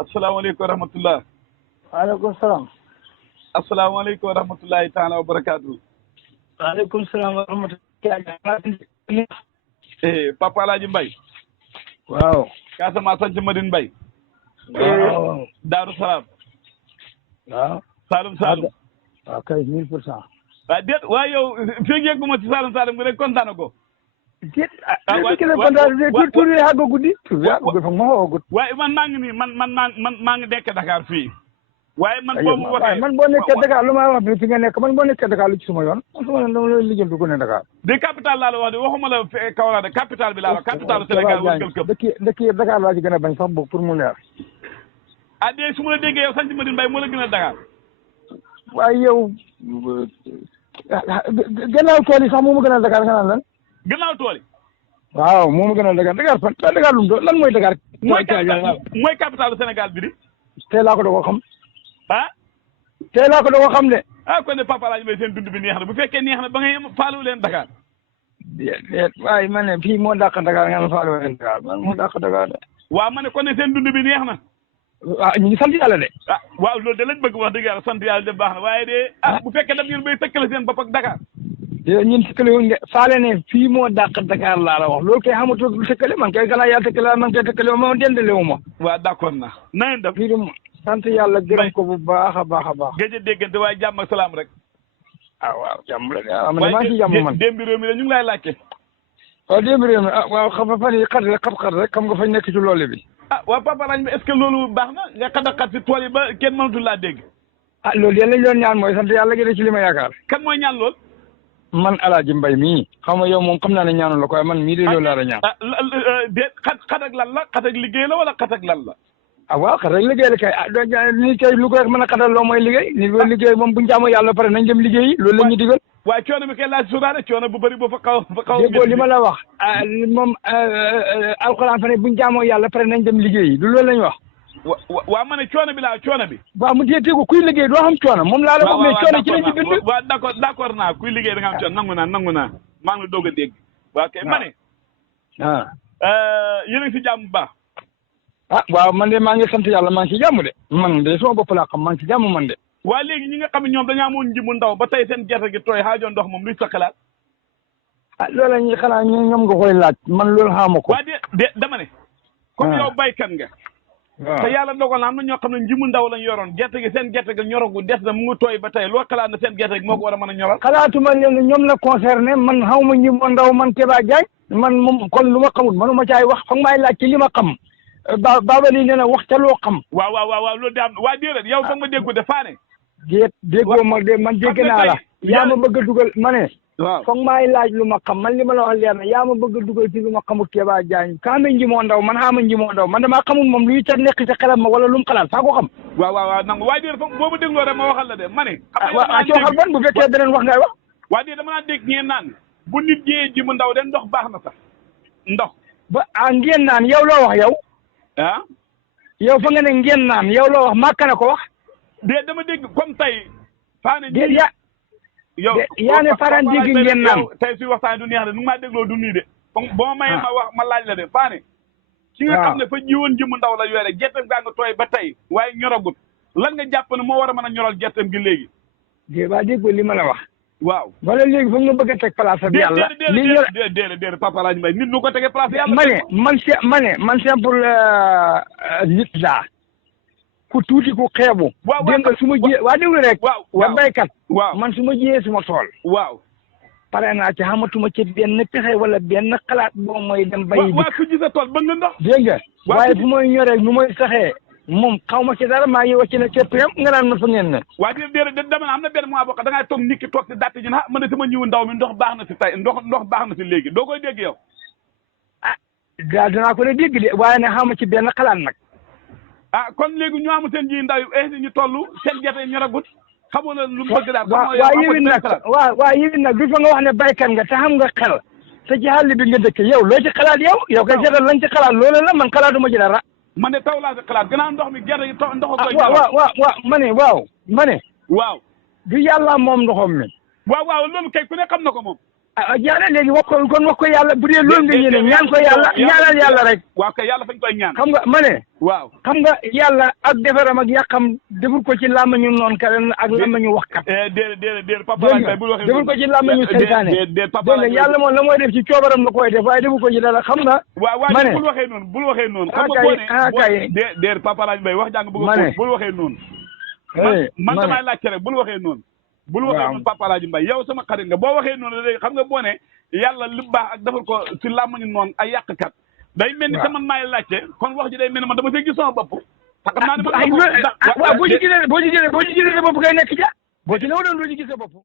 asalaamaaleykum wa rahmatulah. waaleykum salaam. asalaamaaleykum wa rahmatulahi taala wa barakaatu. waaleykum salaam wa rahmatulah. Papa Alaaji Mbaye. waaw. Casamance sant Madine Mbaye. waaw. Daaru Salaam. waaw. Saalum Saalum. waaw kay 1000%. waaw déet waaye yow fii yeggu ma ci Saalum Saalum nga rek kontaan ko. déet tur yi àgg guddi. tur yi àgg guddi foog ma woo guddi. waaye man maa ngi nii man maa ngi nekk Dakar fii. waaye man boobu waxee man boo nekkee Dakar lu may wax bi fi nga nekk man boo nekkee Dakar lu ci suma yoon man suma yoon dama lay lijjanti ko ne Dakar. de capital laa la wax de waxuma la Kaolack de capital bi laa la capital Sénégal wërngal këpp. dëkk yëpp Dakar laa ci gën a bañ sax boog pour mu leer. ah de su ma la déggee yow sant Madine Mbaye moo la gën a Dakar. waaye yow gannaaw tool yi sax moo ma gën a Dakar nga naan lan. gannaaw tool yi. waaw moo ma gën a Dakar Dakar fan Dakar lu mu doon lan mooy Dakar. mooy capital Sénégal bi di. tey laa ko doog a xam. ah. tey laa ko doog a xam de. ah kon ne Papa Alaaji Mbaye seen dund bi neex na bu fekkee neex na ba ngay faalu leen Dakar. déet waaye ma ne fii moo dàq Dakar nga ne faalu leen Dakar man moo dàq Dakar de. waaw ma ne kon ne seen dund bi neex na. ah ñu ngi sant yàlla de. ah waaw loolu de lañ bëgg wax dëgg yàlla sant yàlla de baax na waaye de bu fekkee daf ngeen bay tëkkale seen bopp ak Dakar. ñun tëkkale wuñ de faale ne fii moo dàq Dakar laa la wax loolu kay xamatoo du tëkkale man kay gannaaw yaa tëkkale man kay tëkkale ma dendale wu ma. waaw d'accord na ngeen def. fii de sant yàlla gërëm ko bu baax a baax a baax. géej a déggante waaye jàmm ak salaam rek. ah waaw jàmm la de ah man maa ngi ci jàmm man. démb réew mi de ñu ngi lay laajte. waaw démb réew mi ah waaw xam nga fan yii xat rek xam nga fañ nekk ci loolu bi. ah waa Papa Alaaji Mbaye est-ce que loolu baax na nga xat a xat si tool yi ba kenn mënatul laa dégg. ah loolu yéen lañ doon ñaan mooy sant yàlla gi de ci li ma yaakaar. kan mooy ñaan lool. man Alaaji Mbaye mii xam nga yow moom xam naa ne ñaanul la ko waaye man mii de loolu laa la ñaan. déet xat ak lan la xat ak liggéey la wala xat ak lan la. ah waaw xat rek liggéey la kay ah nii kay lu ko rek mën a xatal loo mooy liggéey nit boo liggéey moom bu ñu jaamoo yàlla pare nañ dem liggéeyi loolu la ñu digal. waaye coono bi kay laaj suuraale coono bu bëri boo fa xaw a. déggoo li ma la wax moom alxuraan fa ne bu ñu jaamoo yàlla pare nañ dem liggéeyi du loolu la ñu wax. waaw ma ne coono bi laa coono bi. waaw mu dee tegu kuy liggéey doo xam coono moom laa la wax mais coono ci la ñu bind. waaw d'accord naa kuy liggéey da nga am coono nangu naa maa ngi la doog a dégg. waaw kay ma ne. yéen a ngi si jàmm bu baax. ah waaw man de maa ngi sant yàlla maa ngi ci jàmm de man de sama bopp laa xam maa ngi ci jàmm man de. waa léegi ñi nga xam ne ñoom dañoo amoon nji mu ndaw ba tey seen gerte gi tooy xaajoon ndox moom luy sa xalaat. ah loolu la ñuy xanaa ñoom nga koy laaj man loolu xaama ko. waa de dama ne. comme yow baykat nga. te yàlla dogal na am na ñoo xam ne nji mu ndaw lañ yoroon gerte gi seen gerte gi ñorogu des na mu ngi tooy ba tey loo xalaat na seen gerte gi moo ko war a mën a ñoral. xalaatuma leen ñoom la concerné man xaw ma nji mu ndaw man Keba Diagne man moom kon lu ma xamul manuma caay wax foog maay laaj ci li ma xam. Babali nee na wax ca loo xam. waaw loolu de am waa déedéet yow foog ma déggu de faane. déggoo ma de man dégg naa la. yaa ma bëgg a dugal ma ne. waaw foog maay laaj lu ma xam man li ma la wax leer na yaa ma bëgg a dugal ci lu ma xamul Keba Diagne ka xamee nji moo ndaw man xama nji moo ndaw man damaa xamul moom luy ca nekk ca xelam ma wala lu mu xalaat faa ko xam. waaw nangu waaye déedéet foog boo ma dégloo rek ma waxal la de ma ne. waaw ci waxal ban bu fekkee beneen wax ngay wax. waa déedéet dama naan dégg ngeen naan bu nit jiyee ji mu ndaw de ndox baax na sax ndox. ngeen naan yow loo wax yow. yow fa nga ne ngeen naan yow loo wax màkk na ko wax. dama dégg comme tey. faane yow yaa ne faran dégg ngeen naan tey suy waxtaan du neex de nu maa dégloo du nii de. boo ma mayee ma wax ma laaj la de faane. ci nga xam ne fa jiwoon ji mu ndaw la yore gerteem gaa nga tooy ba tey waaye ñoragut lan nga jàpp ne moo war a mën a ñoral gerteem gi léegi. dégg li ma la wax. waaw wala léegi foog nga bëgg a teg place bi yàlla. déedéet Papa Alaaji Mbaye nit ñu ko tegee place yàlla. man simple nit laa ku tuuti ku xeebu. waaw dégg nga su ma jiyee waa déglu rek. waaw baykat. waaw man su ma jiyee suma tool. waaw pare naa ci xamatuma ci benn pexe wala benn xalaat boo mooy dem. bayi waaw ku ji sa tool bëgg nga ndox. dégg nga waaye fu may ñoree nu may saxee. moom xaw ma ci dara maa ngi wàcc na képp yam nga naan ma fa ngeen ne. waa déedéet dama ne am na benn mois boo xam da ngay toog nit ki toog si dàtt ji na man de sama ñëwu ndaw mi ndox baax na si tey ndox baax na si léegi doo koy dégg yow. Danaa ko ne dégg de waaye ne xaw ma ci benn xalaat nag. kon léegi ñu amu seen ji ndaw yi ñu toll seen gerte ñoragut xamoo la lu mu bëgg daal. waaw yéen nag du fa nga wax ne baykat nga te xam nga xel te ci xàll bi nga dëkk yow loo ci xalaat yow kay seetal lañ ci xalaat loolu la man xalaatuma ci dara. man de taw laa si xalaat gannaaw ndox mi gerte gi ndox koy. waaw ma ne. waaw. du yàlla moom ndoxam mi. waaw loolu kay ku ne xam na ko moom. jaana léegi wax ko kon wax ko yàlla bu dee loolu nga yéene ñaan ko yàlla ñaanal yàlla rek. waaw kay yàlla fañ koy ñaan. xam nga ma ne. waaw xam nga yàlla ak defaram ak yàqam deful ko ci làmmiñu noonu ka ak làmmiñu waxkat. déedéet papa laaj bay bul waxee deful ko ci làmmiñu seytaane. déedéet papa laaj yàlla moom la mooy def ci coobaram la koy def waaye deful ko ci dara xam nga. ma ne bul waxee noonu bul waxee noonu. xam nga boo ne déedéet papa laaj bay wax jàng bëgg ma ne bul waxee noonu. man damay laajte rek bul waxee noonu. bul waxee noonu Papa Alaaji Mbay yow sama xarit nga boo waxee noonu léegi xam nga boo ne yàlla lu baax ak defal ko si làmmañu noonu ay yàqkat day mel ni te man maay laajte kon wax ji day mel ni man dama see gis sama bopp te xam naa ne waaw boo ci jëlee sa bopp kay nekk ja boo ci ne woon doo ci gis sa bopp